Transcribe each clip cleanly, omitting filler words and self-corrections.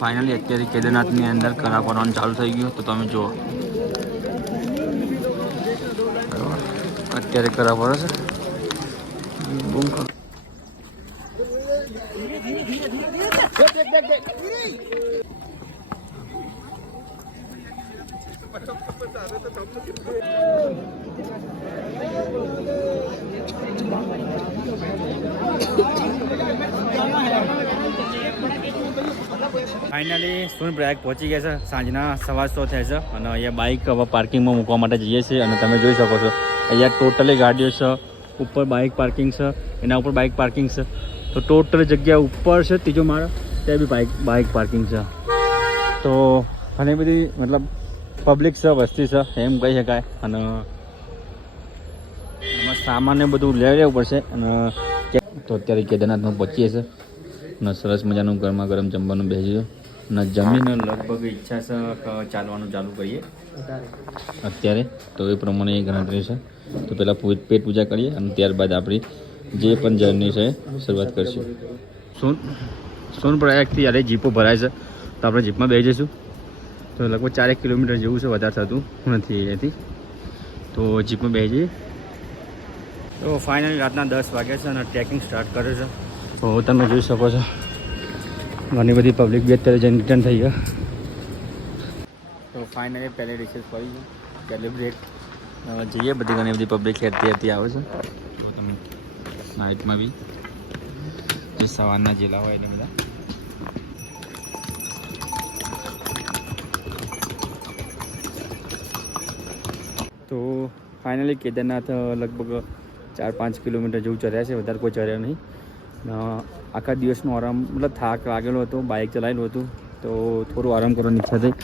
Finally અત્યારે કેદારનાથની અંદર કરા કરવાનું ચાલુ થઈ ગયું. તો તમે જુઓ અત્યારે કરા પડે છે. ફાઇનલી સોનપ્રયાગ પહોંચી ગયા છે. સાંજના 1:15 થયા છે અને અહીંયા બાઇક હવે પાર્કિંગમાં મૂકવા માટે જઈએ છીએ. અને તમે જોઈ શકો છો અહીંયા ટોટલી ગાડીઓ છે. ઉપર બાઇક પાર્કિંગ છે, એના ઉપર બાઇક પાર્કિંગ છે. તો ટોટલ જગ્યા ઉપર છે ત્રીજો માળો, ત્યાં બી બાઇક પાર્કિંગ છે. તો ઘણી બધી મતલબ પબ્લિક છે, વસ્તી છે એમ કહી શકાય. અને એમાં સામાન્ય બધું લઈ લેવું પડશે. અને તો અત્યારે કેદારનાથમાં પહોંચીએ છીએ અને સરસ મજાનું ગરમા ગરમ જમવાનું બેસીએ અને જમીને લગભગ ઈચ્છા છે કે ચાલવાનું ચાલુ કરીએ અત્યારે. તો એ પ્રમાણે એ ગણતરી છે. તો પહેલાં પેટ પૂજા કરીએ અને ત્યારબાદ આપણી જે પણ જર્ની છે શરૂઆત કરીશું. સોનપ્રયાગથી યારે જીપો ભરાય છે, તો આપણે જીપમાં બેસી જઈશું. તો લગભગ 4 કિલોમીટર જેવું છે, વધારે થતું નથી અહીંયાથી. તો જીપમાં બેસી જઈએ. તો ફાઇનલી રાતના 10 વાગ્યા છે અને ટ્રેકિંગ સ્ટાર્ટ કરે છે. તો તમે જોઈ શકો છો ઘણી બધી પબ્લિક બી અત્યારે જઈને રિટર્ન થઈ ગયા. તો ફાઇનલી પહેલી ડિશેસ પડી છે, સેલિબ્રેટ જઈએ. બધી ઘણી બધી પબ્લિક હેરતી આવે છે. તો તમે નાઇટમાં બી જે સવારના જેલા હોય એને બધા. તો ફાઇનલી કેદારનાથ લગભગ 4-5 કિલોમીટર જેવું ચડ્યા છે, વધારે કોઈ ચડ્યા નહીં. આખા દિવસનો આરામ મતલબ થાક લાગેલો હતો, બાઇક ચલાવેલું હતું, તો થોડું આરામ કરવાની ઈચ્છા થઈ.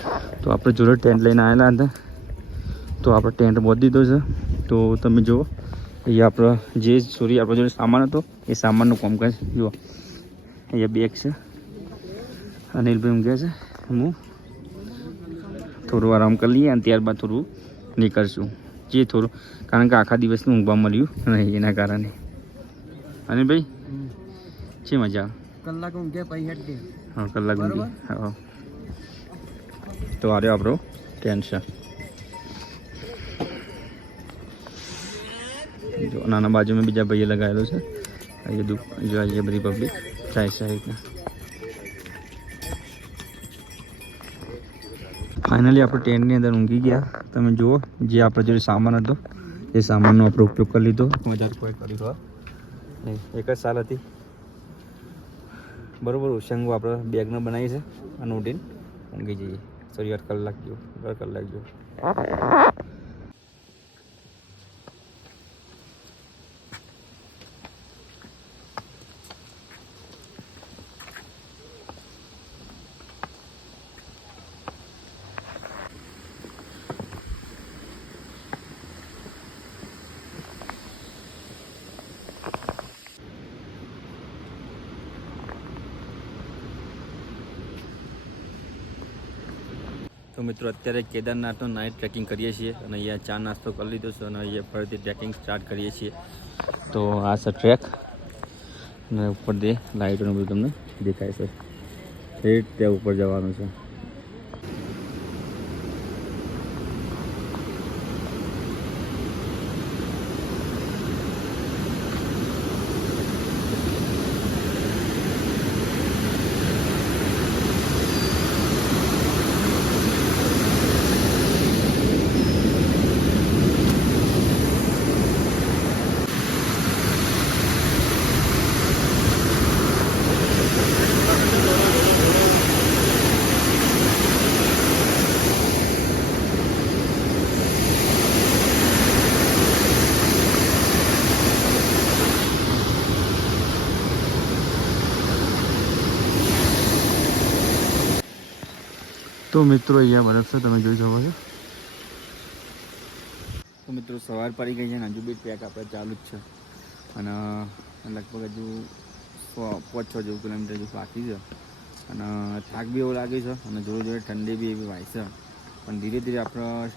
તો આપણે જોડે ટેન્ટ લઈને આવેલા હતા, તો આપણે ટેન્ટ બાંધી દીધો છે. તો તમે જુઓ અહીંયા આપણો જે આપણા જોડે સામાન હતો એ સામાનનું કામકાજ જુઓ. અહીંયા બેગ છે, અનિલભાઈ ઊંઘે છે, હું થોડું આરામ કરી લઈએ અને ત્યારબાદ થોડું નીકળશું. જે થોડું કારણ કે આખા દિવસનું ઊંઘવા મળ્યું નહીં એના કારણે. અનિલભાઈ છે મજા કલાક ઊંઘે પછી હેડ દે. હા, કલાક ઊંઘે. હા, તો આ રહ્યો આપણો ટેન્શન. જો નાના બાજુમાં બીજા ભાઈએ લગાવેલો છે. અહીંયા જો અહીંયા બધી પબ્લિક થાય છે રીતના. ફાઇનલી આપણે ટેન્ટની અંદર ઊંઘી ગયા. તમે જુઓ જે આપણા જોડે સામાન હતો એ સામાનનો આપણે ઉપયોગ કરી લીધો. વધારે કોઈ કરી રહ્યો એક જ સાલ હતી બરાબર. ઉશંગો આપણે બેગનો બનાવી છે અને ઉઠીને ઊંઘી જઈએ. સોરી 8 કલાક જેવું, 12 કલાક જેવું. તો મિત્રો અત્યારે કેદારનાથનો નાઇટ ટ્રેકિંગ કરીએ છીએ અને અહીંયા ચા નાસ્તો કરી લીધો છે અને અહીંયા ફરીથી ટ્રેકિંગ સ્ટાર્ટ કરીએ છીએ. તો આ છે ટ્રેક અને ઉપર જે લાઇટોનું બધું તમને દેખાય છે. ત્યાં ઉપર જવાનું છે. તો મિત્રો અહીંયા બરફ છે, તમે જોઈ શકો છો. તો મિત્રો સવાર પડી ગઈ છે અને હજુ બી ટ્રેક આપણે ચાલુ જ છે અને લગભગ હજુ 5-6 જેવું કિલોમીટર જેવું બાકી છે અને થાક બી એવો લાગે છે અને જોડે જોડે ઠંડી બી એવી વાય છે. પણ ધીરે ધીરે આપણે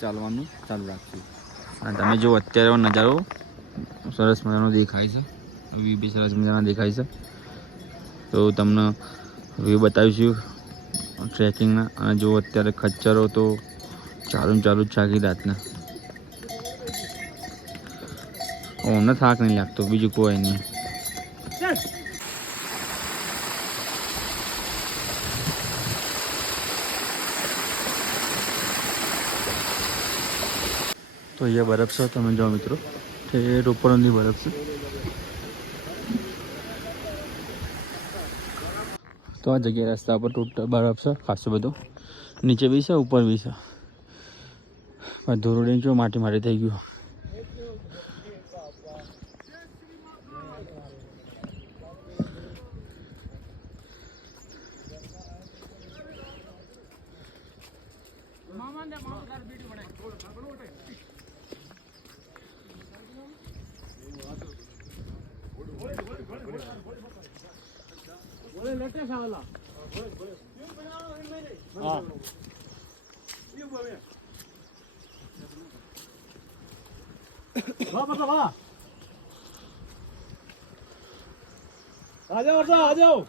ચાલવાનું ચાલુ રાખશું. અને તમે જો અત્યારે નજારો સરસ મજાનો દેખાય છે, વ્યૂ બી સરસ મજાના દેખાય છે. તો તમને વ્યૂ બતાવીશું ટ્રેકિંગના. અને જો અત્યારે ખચ્ચરો તો ચાલુ જ છે આખી રાતના. અમને થાક નહીં લાગતો, બીજું કોઈ નહીં. તો અહીંયા બરફ છે, તમે જો મિત્રો, ઠેર ઉપરની બરફ છે. તો આ જગ્યાએ રસ્તા પર તૂટતા બરફ છે ખાસો બધો, નીચે બી છે ઉપર બી છે. ધોરડીને જો માટી થઈ ગયું. आ जाओ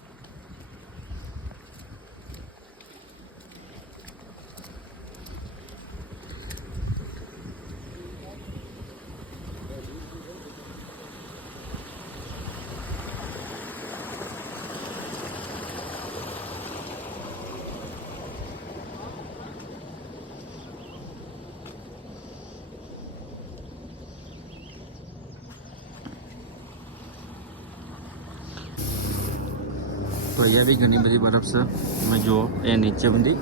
તો અહીંયા બી ઘણી બધી બરફ છે, તમે જુઓ એ નીચે બધી.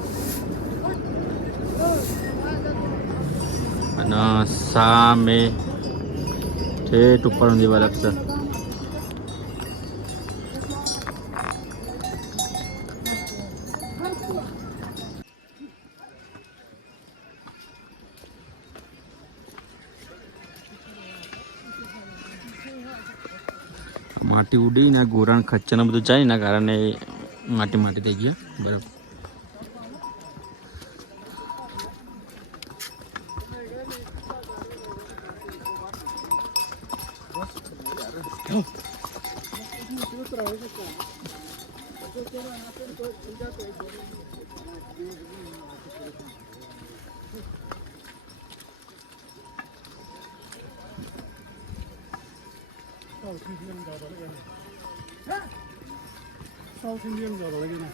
અને સામે ઠેઠ ઉપર બધી બરફ છે. માટી ઉડી ને ગોરાણ ખચ્ચર બધું જાય એના કારણે માટી થઈ ગયા બરાબર. साउथ इंडियन ज़्यादा लगे ना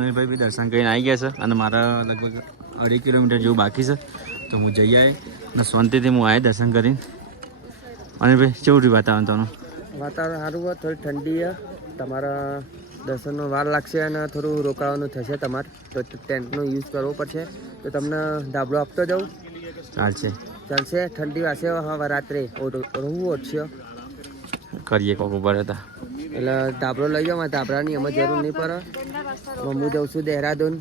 અનિલભાઈ બી દર્શન કરીને આવી ગયા છે અને મારા લગભગ 2.5 કિલોમીટર જેવું બાકી છે. તો હું જઈ આવે અને શાંતિથી હું આવે દર્શન કરીને. અનિલભાઈ કેવું રહ્યું વાતાવરણ તમારું? વાતાવરણ સારું હોય, થોડી ઠંડી છે. તમારા દર્શનનો વાર લાગશે અને થોડું રોકાવાનું થશે તમારે, તો ટેન્ટનો યુઝ કરવો પડશે. તો તમને ધાબળો આપતો જાઉં ચાલશે? ઠંડી વાસે હવે રાત્રે રહવું ઓછશે કરીએ કોક ઉપર હતા એટલે ધાબળો લઈ જાઓ. ધાબળાની અમે જરૂર નહીં પડે. હું જઉં છું દહેરાદૂન.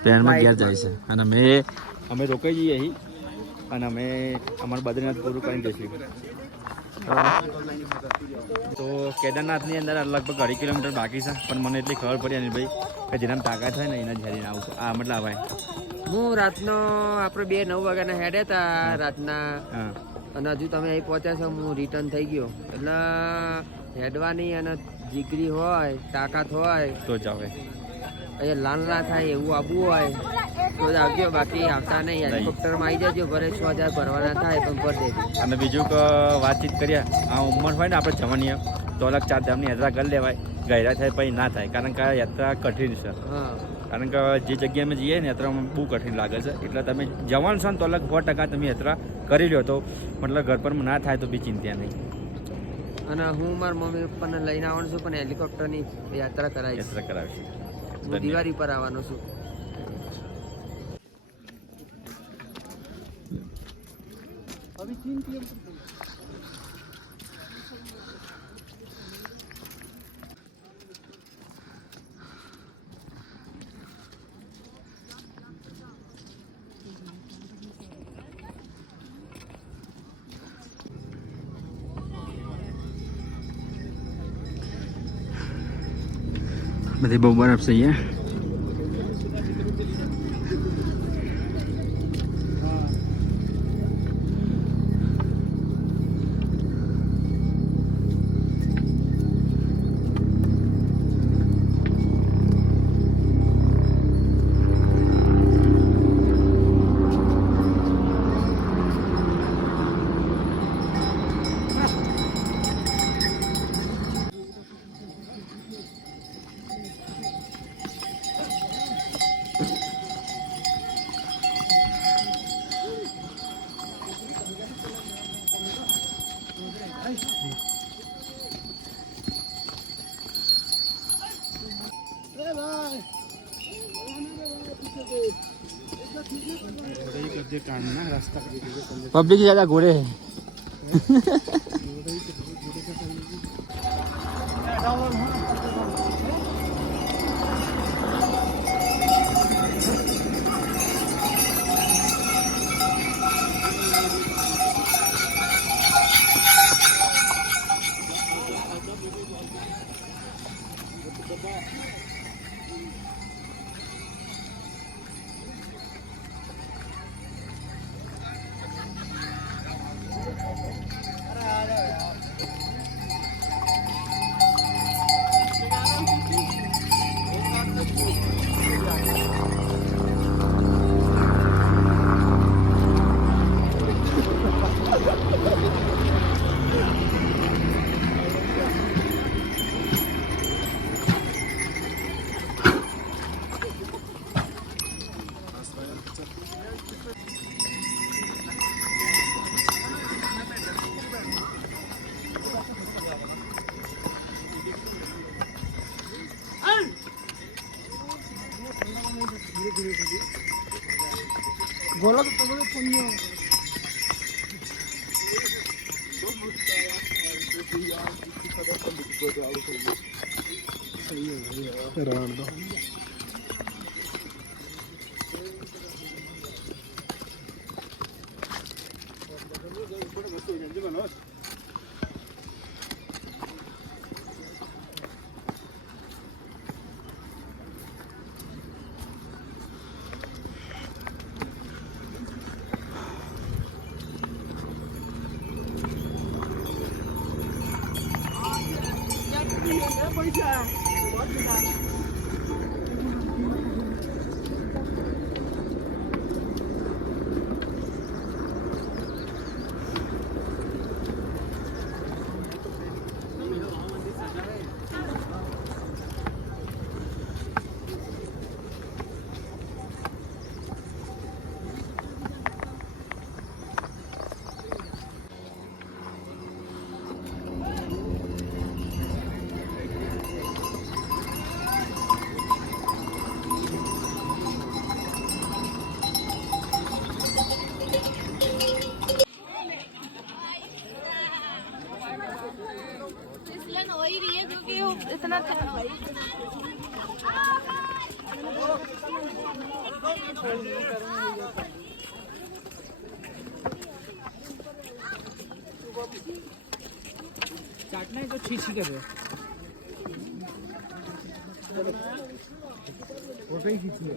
ટ્રેનમાં ઘેર જાય છે અને અમે રોકાઈ જઈએ અહીં અને અમે અમારું બદ્રીનાથ પૂરું કરી દઈશું. તો કેદારનાથની અંદર લગભગ 2.5 કિલોમીટર બાકી છે, પણ મને એટલી ખબર પડી અનિલભાઈ કે જેના તાકાત હોય ને એના ઝેરીને આવું આ મતલબ આવાય. હું રાતનો આપણે 2-9 વાગ્યાના હેડે હતા રાતના, અને હજુ તમે અહીં પહોંચ્યા છો, હું રિટર્ન થઈ ગયો. એટલે હેડવાની અને જીગરી હોય, તાકાત હોય તો જ આવે. અહીંયા લાલ ના થાય એવું આવવું હોય તો જ આવજો, બાકી આવતા નહીં. હેલિકોપ્ટરમાં આવી જજો, ભરે 6,000 ભરવાના થાય પણ ભર દેજો. અને બીજું કે વાતચીત કરીએ, આ ઉંમર હોય ને આપણે જવાની તો અલગ 4 ધામની યાત્રા કરી લેવાય, ગયરા થાય પછી ના થાય, કારણ કે આ યાત્રા કઠિન છે. કારણ કે જે જગ્યાએ અમે જઈએ ને યાત્રામાં બહુ કઠિન લાગે છે. એટલે તમે જવાનું છો ને તો અલગ 100% તમે યાત્રા કરી લો, તો મતલબ ઘર પર ના થાય તો બી ચિંતા નહીં. અને હું મારા મમ્મી પપ્પાને લઈને આવવાનો છું, પણ હેલિકોપ્ટરની યાત્રા કરાવીશ. યાત્રા કરાવશે. હું દિવાળી પર આવવાનો છું. બધી બહુ બરફ છે અહીંયા. पब्लिक ज्यादा घोड़े है. बोलो तो तुम्हारे पुण्य हो ही रही है क्योंकि वो इतना चाटना है तो छी छी कर रहे फोटो ही खींची है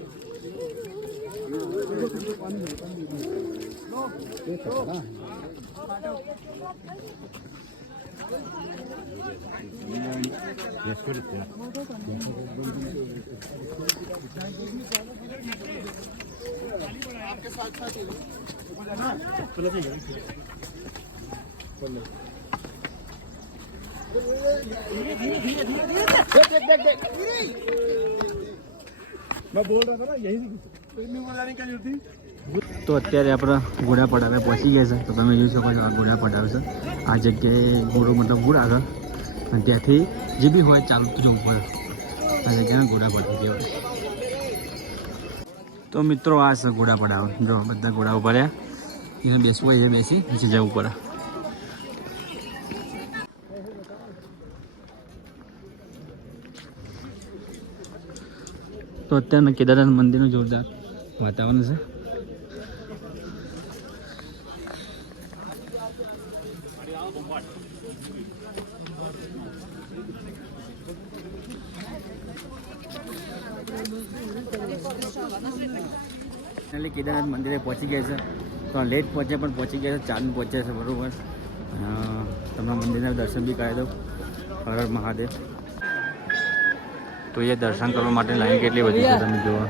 आपके साथ साथ मैं बोल रहा था ना यही नहीं बोलाने का जरूरत थी તો અત્યારે આપણે ઘોડા પડાવે પહોંચી ગયા છે. તો તમે જોઈ શકો છો આ ઘોડા પડાવે છે. આ જગ્યાએ ઘોડો મતલબ ઘોડા આગળ અને ત્યાંથી જે બી હોય ચાલતું જવું પડે. આ જગ્યાને ઘોડા પડાવ કહેવાય. તો મિત્રો આ છે ઘોડા પડાવ. જો બધા ઘોડા ઉભા રહ્યા, એને બેસવું હોય એ બેસી નીચે જવું પડે. તો અત્યારના કેદારનાથ મંદિરનું જોરદાર વાતાવરણ છે. એટલે કેદારનાથ મંદિરે પહોંચી ગયા છે. તો લેટ પહોંચ્યા પણ પહોંચી ગયા છે. 4 પહોંચ્યા છે બરાબર. તમને મંદિરના દર્શન બી કરાવી દઉં. હર હર મહાદેવ. તો એ દર્શન કરવા માટે લાઈન કેટલી બધી છે તમે જુઓ.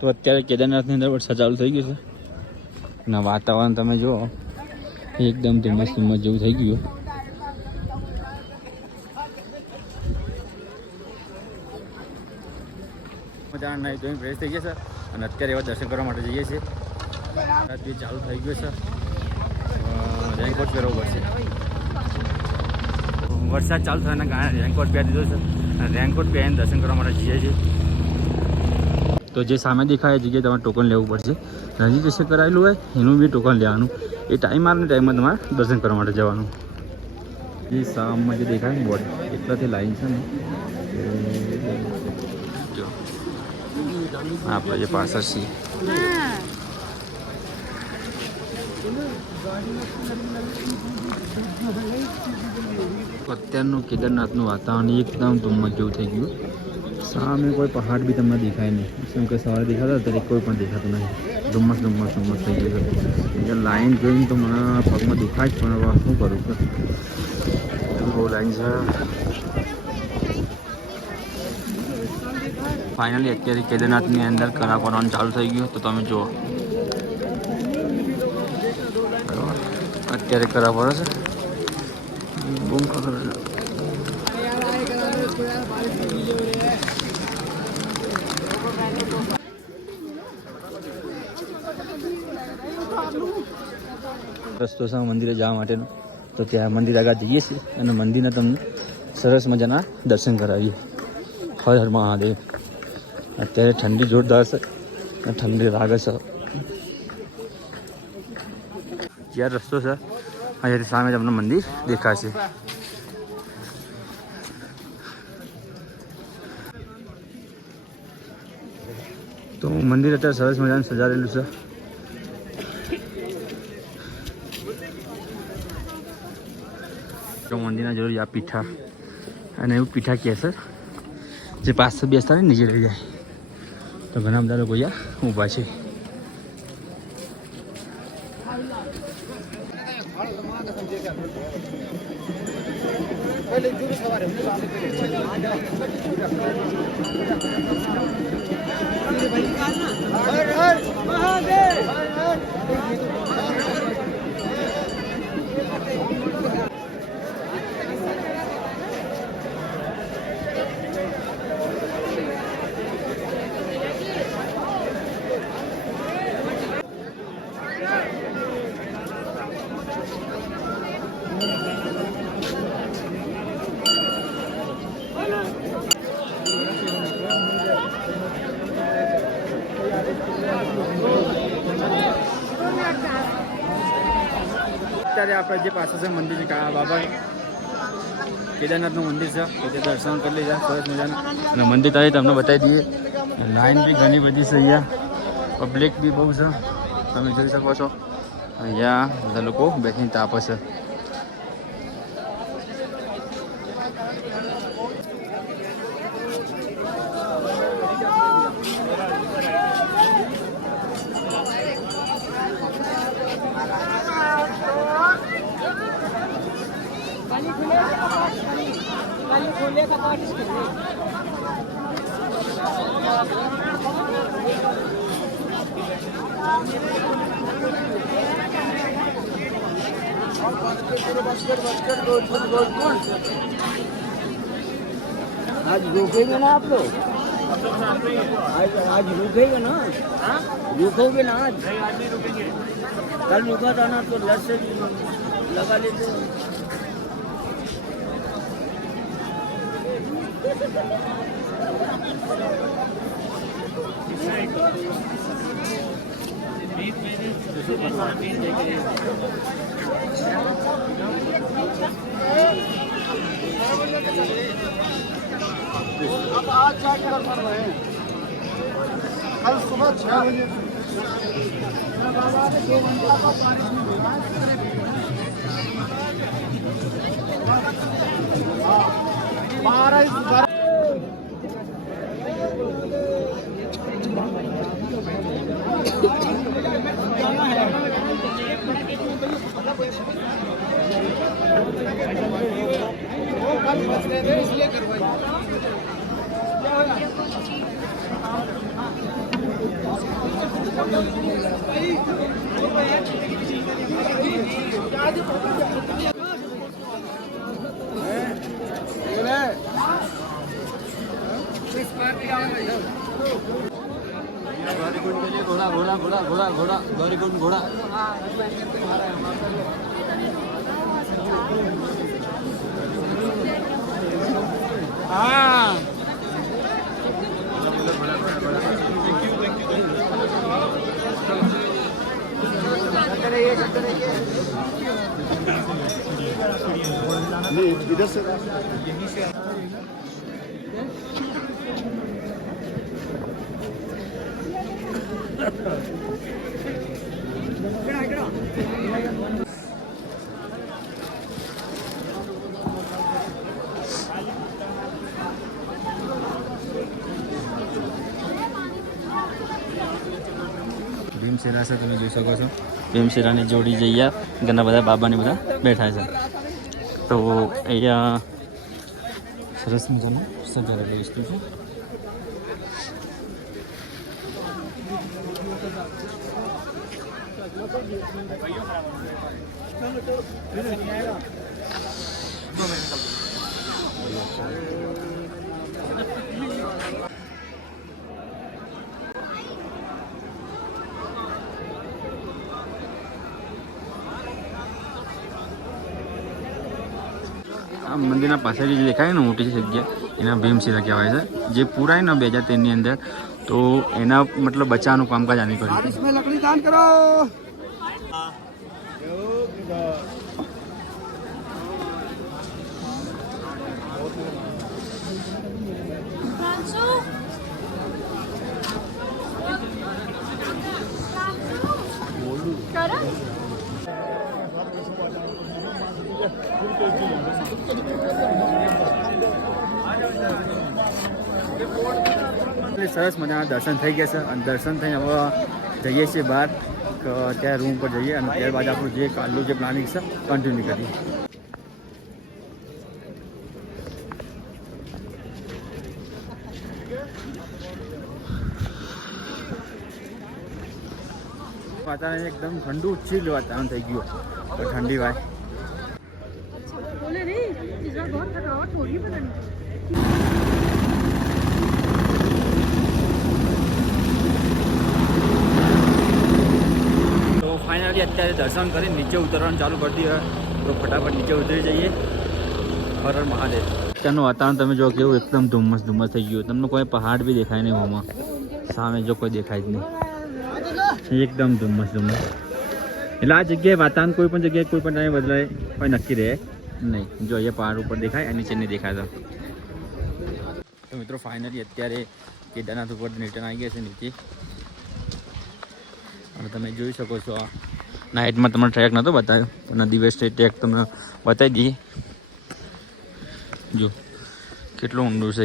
તો અત્યારે કેદારનાથની અંદર વરસાદ ચાલુ થઈ ગયું છે અને વાતાવરણ તમે જુઓ એકદમ ધુમ્મસ ધુમ્મસ જેવું થઈ ગયું. મજા નહીં તો ફ્રેશ થઈ ગયા છે અને અત્યારે એવા દર્શન કરવા માટે જઈએ છીએ. રાત્રિ ચાલુ થઈ ગયો છે. રેનકોટ પહેરવો પડશે. વરસાદ ચાલુ થવાના કારણે રેનકોટ પહેરી દીધો છે અને રેનકોટ પહેરીને દર્શન કરવા માટે જઈએ છીએ. તો જે સામે દેખાય એ જગ્યાએ તમારે ટોકન લેવું પડશે. રજીસ્ટ્રેશન કરાયેલું હોય એનું બી ટોકન લેવાનું. એ ટાઈમ આવે ટાઈમમાં તમારે દર્શન કરવા માટે જવાનું. એ સામમાં જે દેખાય ને બોર્ડ એટલાથી લાઈન છે ને જો આપણે જે પાછળ છીએ. અત્યારનું કેદારનાથનું વાતાવરણ એકદમ ધુમ્મસ જેવું થઈ ગયું. સામે કોઈ પહાડ બી તમને દેખાય નહીં. જેમ કે સવારે દેખાતા અત્યારે કોઈ પણ દેખાતું નહીં. ધુમ્મસ ધુમ્મસ ધુમ્મસ થઈ ગયું છે. એટલે લાઈન જોઈને તો મને પગમાં દુખાય જ પણ હવે શું કરું છું. બહુ લાઈન છે. ફાઇનલી અત્યારે કેદારનાથની અંદર કરા પડવાનું ચાલુ થઈ ગયું. તો તમે જુઓ અત્યારે કરા પડે છે. બહુ ખબર રસ્તો છે મંદિરે જવા માટેનો. તો ત્યાં મંદિર આગળ જઈએ છીએ અને મંદિરના તમને સરસ મજાના દર્શન કરાવીએ. હર હર મહાદેવ. અત્યારે ઠંડી જોરદાર છે અને ઠંડી લાગે છે. જ્યાં રસ્તો છે અહીંયાથી સામે જ તમને મંદિર દેખાશે. તો મંદિર અત્યારે સરસ મજાનું સજાવેલું છે. તો મંદિરના જોડે આ પીઠા અને એવું પીઠા કહે છે જે પાછળ બેસતા ને નીચે રહી જાય. તો ઘણા બધા લોકો અહીંયા ઊભા છે. અત્યારે આપણે જે પાસે છે મંદિર બાબા કેદારનાથનું મંદિર છે. તો તે દર્શન કરી લીધા સરસ મજાનું અને મંદિર તારી તમને બતાવી દઈએ. લાઈન બી ઘણી બધી છે. અહીંયા પબ્લિક બી બહુ છે. તમે જોઈ શકો છો અહીંયા બધા લોકો બેસીને તાપે છે. आज रुकेंगे ना आप लोग? आज रुकेंगे ना? रुकोगे ना आज? कल रुका था ना तो लत से लगा लेते। अब आज जाके कर रहे हैं, कल सुबह 6 बजे। इसलिए घोड़ा घोड़ा घोड़ा घोड़ा घोड़ा गौरीकुंड घोड़ा हाँ नहीं इधर से ભીમશેરા છે તમે જોઈ શકો છો ભીમશેરાની જોડી જઈએ ઘણા બધા બાબાને બધા બેઠા છે તો અહીંયા સરસ મજાનું સજાવેલી વસ્તુ છે આ મંદિરના પાછળ જે દેખાય ને મોટી જગ્યા એના ભીમશિલા કહેવાય છે જે પૂરાય ને 2013ની અંદર તો એના મતલબ બચાવવાનું કામકાજ આની કર્યું इसमें लकड़ी दान करो। प्रांशु करण સરસ મજાના દર્શન થઈ ગયા છે અને દર્શન થઈને હવે જઈએ છીએ બહાર ત્યાં રૂમ પર જઈએ અને ત્યારબાદ આપણું જે કાલનું જે પ્લાનિંગ છે કન્ટિન્યુ કરીએ વાતાવરણ એકદમ ઠંડુ ચીલ વાતાવરણ થઈ ગયું તો ઠંડી વાય बोले नहीं इस बार बहुत थकावट हो रही है पता नहीं તો ફાઇનલી અત્યારે દર્શન કરી નીચે ઉતરવાનું ચાલુ કરી દીધું તો ફટાફટ નીચે ઉતરી જઈએ હર હર મહાદેવ અત્યારનું વાતાવરણ તમે જો કેવું એકદમ ધુમ્મસ ધુમ્મસ થઈ ગયું તમને કોઈ પહાડ બી દેખાય નહીં હોમાં સામે જો કોઈ દેખાય જ નહીં એકદમ ધુમ્મસ ધુમ્મસ એટલે આ જગ્યાએ વાતાવરણ કોઈ પણ જગ્યાએ કોઈ પણ ટાઈમ બદલાય કોઈ નક્કી રહે નહીં જો અહીંયા પહાડ ઉપર દેખાય અને નીચે નહીં દેખાતા તો મિત્રો ફાઇનલી અત્યારે કેદારનાથ ઉપર રિટર્ન આવી ગયા છે નીચે અને તમે જોઈ શકો છો આ નાઇટમાં તમને ટ્રેક નહોતો બતાવ્યો પણ દિવસ ટ્રેક તમને બતાવી દઈએ જો કેટલું ઊંડું છે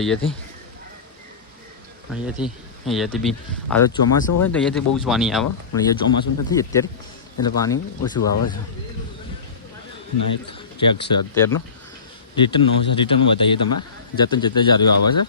અહીંયાથી બી આ તો ચોમાસું હોય તો અહીંયાથી બહુ જ પાણી આવે પણ અહીંયા ચોમાસું નથી અત્યારે એટલે પાણી ઓછું આવે છે નાઇટ ટ્રેક છે અત્યારનો રિટર્નનું છે રિટર્નમાં બતાવીએ તમે જતા જતા જાર્યો આવે છે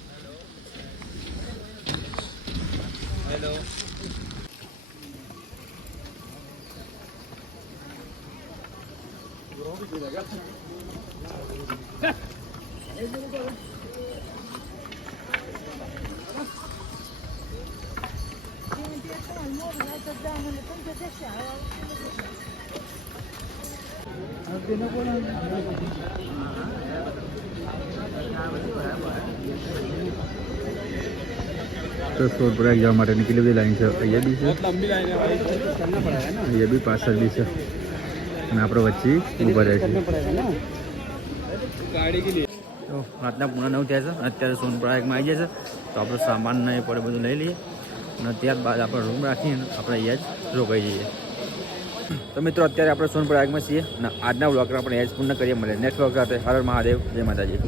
તો સોનપ્રયાગ જવા માટેની કેટલી બધી લાઈન છે. અહીંયા બી છે, અહીંયા બી પાછળ બી છે, અને આપણે વચ્ચે ઊભા રહે છે. તો રાતના પૂણા 9 થયા છે. અત્યારે સોનપ્રયાગમાં આવી જાય છે. તો આપણો સામાન ને એ પડે બધું લઈ લઈએ, અને ત્યારબાદ આપણે રૂમ રાખીને આપણે અહીંયા જ રોકાઈ જઈએ. તો મિત્રો અત્યારે આપણે સોનપ્રયાગમાં છીએ, અને આજના વ્લોગ આપણે અહીંયા જ પૂર્ણ કરીએ. મળે નેક્સ્ટ વ્લોગ સાથે. હર હર મહાદેવ, જય માતાજી.